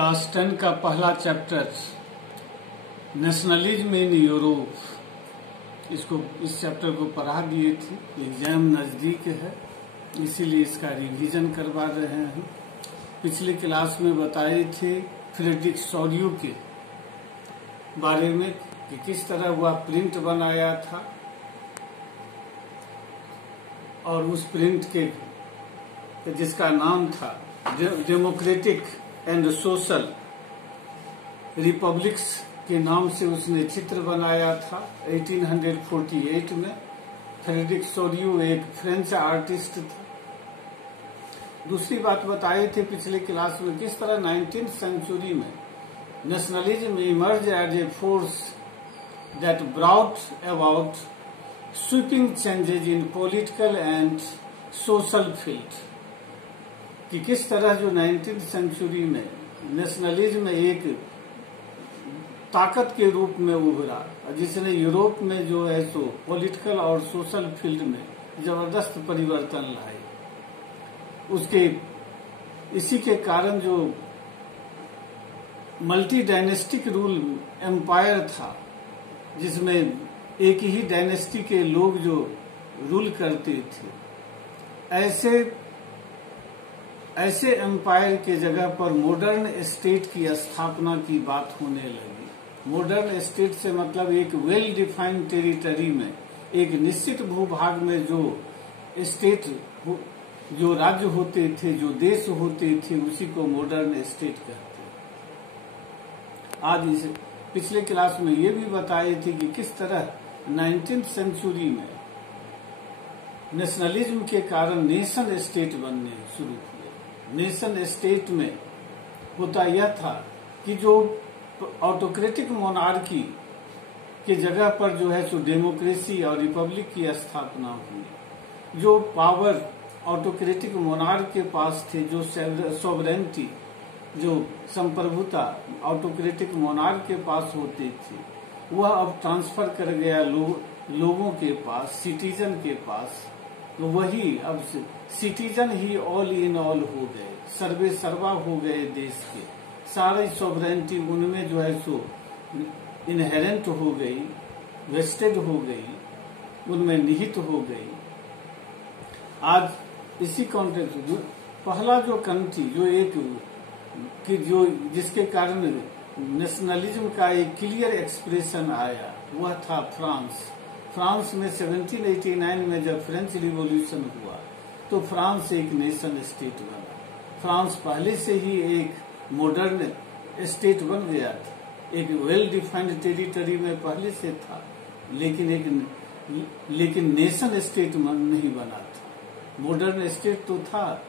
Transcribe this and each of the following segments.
Class 10 का पहला chapter nationalism in Europe, इस चैप्टर को पढ़ा दिए थे। एग्जाम नज़दीक है, इसीलिए इसका रिवीजन करवा रहे हैं। पिछले क्लास में बताए थे फ्रेडरिक सॉरियो के बारे में कि किस तरह वह प्रिंट बनाया था और उस प्रिंट के जिसका नाम था डेमोक्रेटिक एंड सोशल रिपब्लिक्स के नाम से उसने चित्र बनाया था 1848 में। फ्रेडरिक सॉरियो एक फ्रेंच आर्टिस्ट था। दूसरी बात बताए थे पिछले क्लास में किस तरह 19th सेंचुरी में nationalism emerge as a force that brought about sweeping changes in political and social field, कि किस तरह जो 19th सेंचुरी में नेशनलिज्म एक ताकत के रूप में उभरा, जिसने यूरोप में जो है सो पॉलिटिकल और सोशल फील्ड में जबरदस्त परिवर्तन लाए। उसके इसी के कारण जो मल्टी डायनेस्टिक रूल एम्पायर था, जिसमें एक ही डायनेस्टी के लोग जो रूल करते थे, ऐसे एम्पायर के जगह पर मॉडर्न स्टेट की स्थापना की बात होने लगी। मॉडर्न स्टेट से मतलब एक वेल डिफाइंड टेरिटरी में, एक निश्चित भूभाग में जो स्टेट, जो राज्य होते थे, जो देश होते थे, उसी को मॉडर्न स्टेट कहते हैं। आज इस पिछले क्लास में ये भी बताए थे कि किस तरह 19th सेंचुरी में नेशनलिज्म के कारण नेशन स्टेट बनने शुरू हुए। नेशन स्टेट में होता यह था कि जो ऑटोक्रेटिक मोनार्की के जगह पर जो है सो डेमोक्रेसी और रिपब्लिक की स्थापना हुई। जो पावर ऑटोक्रेटिक मोनार्क के पास थे, जो सॉवरेंटी, जो संप्रभुता ऑटोक्रेटिक मोनार्क के पास होती थी, वह अब ट्रांसफर कर गया लोगों के पास, सिटीजन के पास। तो वही अब citizen he all in all हो गए, सर्वे सर्वा हो गए देश के। सारी सॉवरेंटी उनमें जो है सो इनहेरेंट हो गई, वेस्टेड हो गई, उनमें निहित हो गई। आज इसी कॉन्टेक्स्ट पहला जो कंट्री जो जिसके कारण नेशनलिज्म का एक क्लियर एक्सप्रेशन आया, वह था फ्रांस। फ्रांस में 1789 में जब फ्रेंच रिवॉल्यूशन हुआ तो फ्रांस एक नेशन स्टेट बना। फ्रांस पहले से ही एक मॉडर्न स्टेट बन गया था, एक वेल डिफाइंड टेरिटरी में पहले से था, लेकिन नेशन स्टेट नहीं बना था। मॉडर्न स्टेट तो था,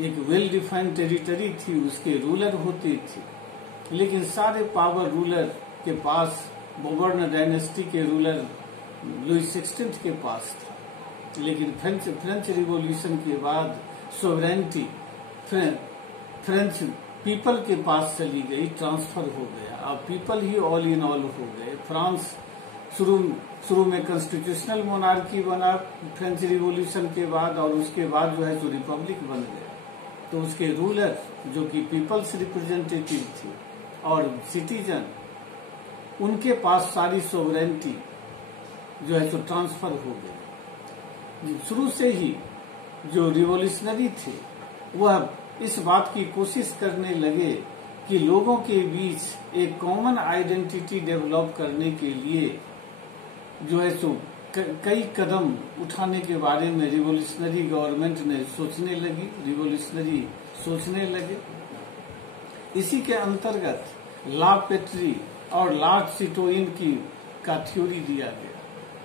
एक वेल डिफाइंड टेरिटरी थी, उसके रूलर होते थे, लेकिन सारे पावर रूलर के पास, बोबर्न डायनेस्टी के रूलर लुई 16 के पास था। लेकिन फ्रेंच रिवॉल्यूशन के बाद सोवरेंटी फ्रेंच पीपल के पास चली गई, ट्रांसफर हो गया। अब people he all in all हो गए। फ्रांस शुरू में कॉन्स्टिट्यूशनल मोनार्की बना फ्रेंच रिवॉल्यूशन के बाद, और उसके बाद जो है जो रिपब्लिक बन गया। तो उसके रूलर जो कि पीपल्स रिप्रेजेंटेटिव थे और सिटीजन, उनके पास सारी सोवरेंटी जो है तो ट्रांसफर हो गई। शुरू से ही जो रिवॉल्यूशनरी थे वह इस बात की कोशिश करने लगे कि लोगों के बीच एक कॉमन आइडेंटिटी डेवलप करने के लिए जो है सो कई कदम उठाने के बारे में रिवॉल्यूशनरी गवर्नमेंट ने सोचने लगे। इसी के अंतर्गत ला पेट्री और लॉर्ड सिटोइन का थ्योरी दिया गया।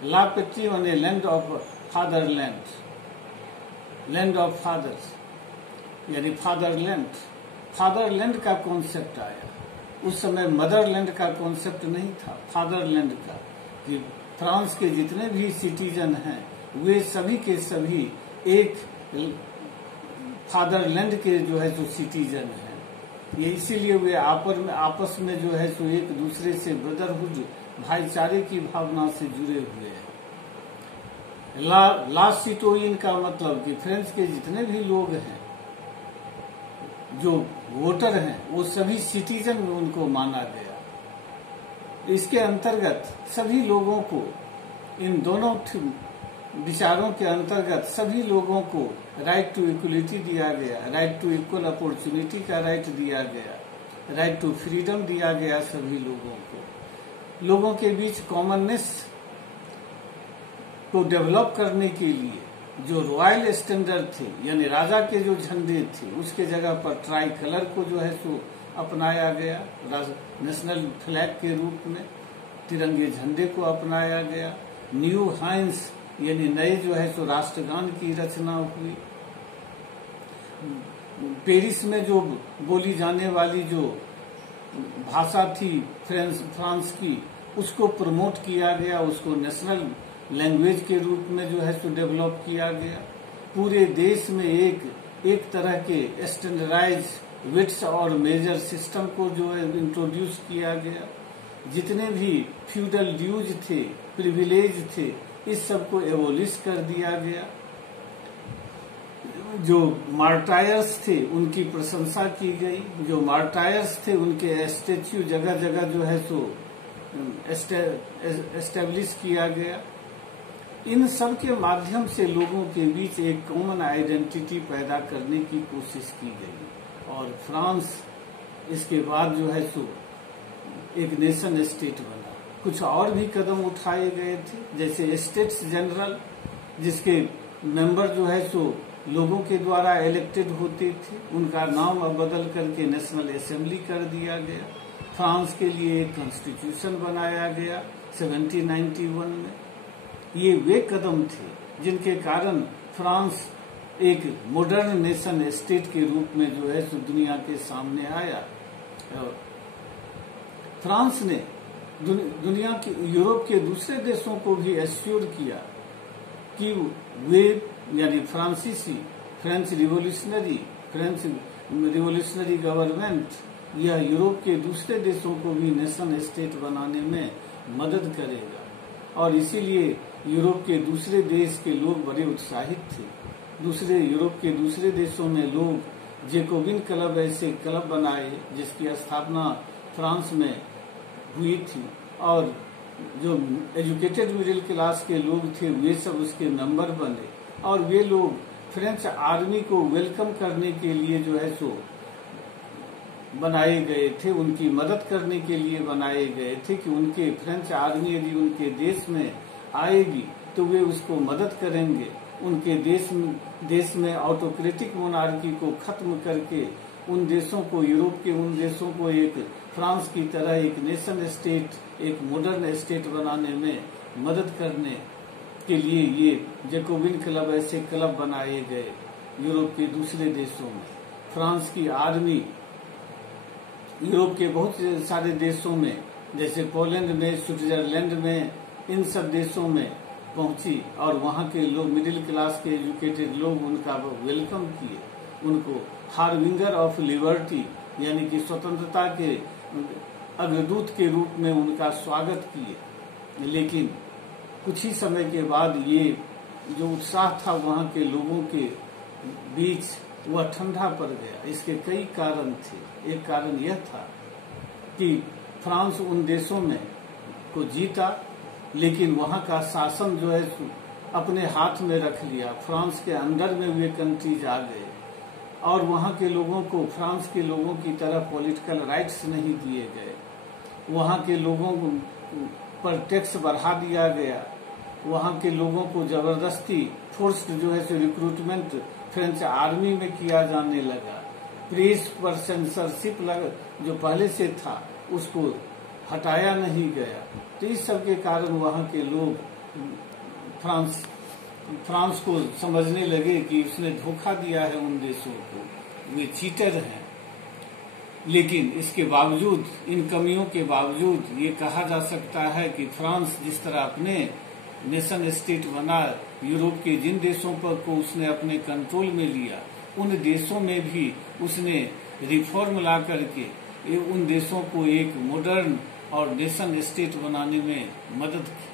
ला पेट्री माने land of fatherland, land of fathers, यानी फादरलैंड का कॉन्सेप्ट आया। उस समय मदरलैंड का कॉन्सेप्ट नहीं था, फादरलैंड का, कि फ्रांस के जितने भी सिटीजन हैं वे सभी के सभी एक फादरलैंड के जो है जो सिटीजन हैं। ये इसीलिए वे आपस में जो है सो एक दूसरे से ब्रदरहुड, भाईचारे की भावना से जुड़े हुए हैं। ला सिटोइन का मतलब कि फ्रेंच के जितने भी लोग हैं जो वोटर हैं वो सभी सिटीजन में उनको माना गया। इसके अंतर्गत सभी लोगों को, इन दोनों विचारों के अंतर्गत सभी लोगों को राइट टू इक्वलिटी दिया गया, राइट टू इक्वल अपॉर्चुनिटी का राइट दिया गया, राइट टू फ्रीडम दिया गया सभी लोगों को। लोगों के बीच कॉमननेस को डेवलप करने के लिए जो रॉयल स्टैंडर्ड थे, यानी राजा के जो झंडे थे, उसके जगह पर ट्राई कलर को जो है सो अपनाया गया, नेशनल फ्लैग के रूप में तिरंगे झंडे को अपनाया गया। न्यू हाइंस यानी नए जो है सो राष्ट्रगान की रचना हुई। पेरिस में जो बोली जाने वाली जो भाषा थी फ्रांस की, उसको प्रमोट किया गया, उसको नेशनल लैंग्वेज के रूप में जो है सो डेवलप किया गया। पूरे देश में एक तरह के स्टैंडर्डाइज वेट्स और मेजर सिस्टम को जो है इंट्रोड्यूस किया गया। जितने भी फ्यूडल ड्यूज थे, प्रिविलेज थे, इस सब को एबोलिश कर दिया गया। जो मार्टायर्स थे उनकी प्रशंसा की गई। जो मार्टायर्स थे उनके स्टेच्यू जगह जगह जो है सो एस्टेब्लिश किया गया। इन सब के माध्यम से लोगों के बीच एक कॉमन आइडेंटिटी पैदा करने की कोशिश की गई और फ्रांस इसके बाद जो है सो एक नेशन स्टेट बना। कुछ और भी कदम उठाए गए थे, जैसे स्टेट्स जनरल, जिसके मेंबर जो है सो लोगों के द्वारा इलेक्टेड होते थे, उनका नाम अब बदल करके नेशनल असेंबली कर दिया गया। फ्रांस के लिए एक कॉन्स्टिट्यूशन बनाया गया 1791 में। ये वे कदम थे जिनके कारण फ्रांस एक मॉडर्न नेशन स्टेट के रूप में जो है सो दुनिया के सामने आया। फ्रांस ने दुनिया के यूरोप के दूसरे देशों को भी एश्योर किया कि वे यानी फ्रेंच रिवोल्यूशनरी गवर्नमेंट यह यूरोप के दूसरे देशों को भी नेशन स्टेट बनाने में मदद करेगा। और इसीलिए यूरोप के दूसरे देश के लोग बड़े उत्साहित थे। यूरोप के दूसरे देशों में लोग जेकोबिन क्लब ऐसे क्लब बनाए जिसकी स्थापना फ्रांस में हुई थी, और जो एजुकेटेड मिडिल क्लास के लोग थे वे सब उसके मेंबर बने, और वे लोग फ्रेंच आर्मी को वेलकम करने के लिए जो है सो बनाए गए थे, उनकी मदद करने के लिए बनाए गए थे कि उनके फ्रेंच आर्मी यदि उनके देश में आएगी तो वे उसको मदद करेंगे। उनके देश में ऑटोक्रेटिक मोनार्की को खत्म करके उन देशों को, यूरोप के उन देशों को एक फ्रांस की तरह एक नेशन स्टेट, एक मॉडर्न स्टेट बनाने में मदद करने के लिए ये जेकोबिन क्लब ऐसे क्लब बनाए गए यूरोप के दूसरे देशों में। फ्रांस की आर्मी यूरोप के बहुत सारे देशों में, जैसे पोलैंड में, स्विट्जरलैंड में, इन सब देशों में पहुंची और वहां के लोग, मिडिल क्लास के एजुकेटेड लोग उनका वेलकम किए। उनको हार्बिंगर ऑफ लिबर्टी यानी कि स्वतंत्रता के अग्रदूत के रूप में उनका स्वागत किए। लेकिन कुछ ही समय के बाद ये जो उत्साह था वहां के लोगों के बीच वह ठंडा पड़ गया। इसके कई कारण थे। एक कारण यह था कि फ्रांस उन देशों में को जीता, लेकिन वहां का शासन जो है अपने हाथ में रख लिया। फ्रांस के अंदर में वे कंट्रीज आ गए और वहां के लोगों को फ्रांस के लोगों की तरह पॉलिटिकल राइट्स नहीं दिए गए। वहां के लोगों पर टैक्स बढ़ा दिया गया। वहां के लोगों को जबरदस्ती फोर्स्ड जो है रिक्रूटमेंट फ्रेंच आर्मी में किया जाने लगा। प्रेस पर सेंसरशिप जो पहले से था उसको हटाया नहीं गया। तो इस सब के कारण वहां के लोग फ्रांस को समझने लगे कि उसने धोखा दिया है उन देशों को, वे चीटर हैं। लेकिन इसके बावजूद, इन कमियों के बावजूद ये कहा जा सकता है कि फ्रांस जिस तरह अपने नेशन स्टेट बना, यूरोप के जिन देशों पर को उसने अपने कंट्रोल में लिया, उन देशों में भी उसने रिफॉर्म ला करके उन देशों को एक मॉडर्न और नेशन स्टेट बनाने में मदद की।